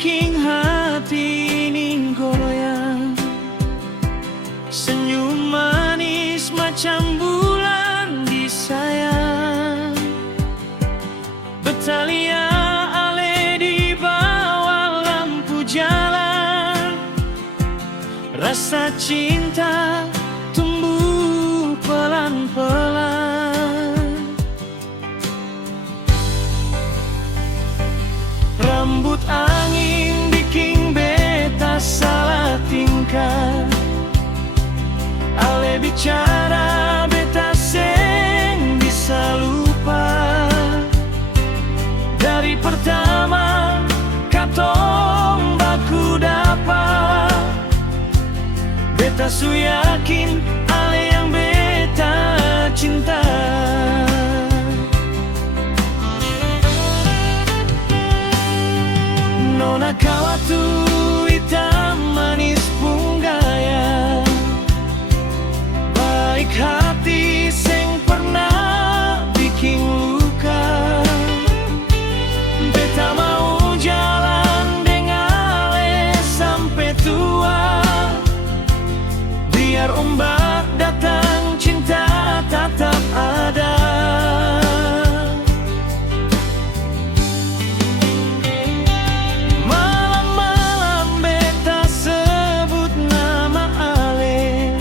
bikin hati ini goyang. Senyum manis macam bulan disayang. Betalia ale di bawah lampu jalan. Rasa cinta tumbuh pelan-pelan. Rambut angin bikin beta salah tingkah. Ale bicara beta seng bisa lupa. Dari pertama katong baku dapat, beta su yakin ale yang beta cinta. Nona kawatu hitam manis pun gaya, baik hati seng pernah bikin luka. Beta mau jalan dengan ale sampai tua. Biar ombak datang cinta tetap ada. Malam-malam beta sebut nama ale.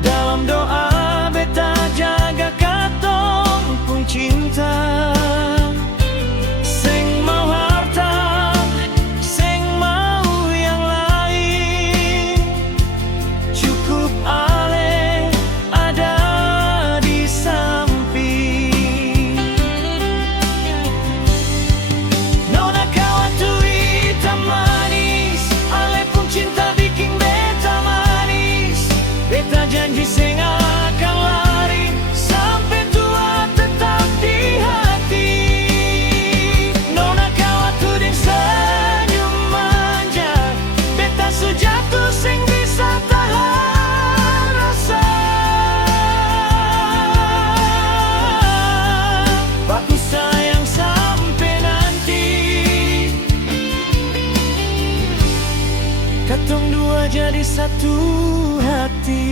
Dalam doa beta jaga katong pun cinta. Seng mau harta, seng mau yang lain. Cukup ale ada di samping. Nona kawatu hitam manis, ale pun cinta bikin beta manis. Beta janji seng akan lari, sampai tua tetap di hati. Nona kawatu deng senyum manja, beta su jatuh seng bisa tahan rasa. Baku sayang sampai nanti, katong dua jadi satu hati.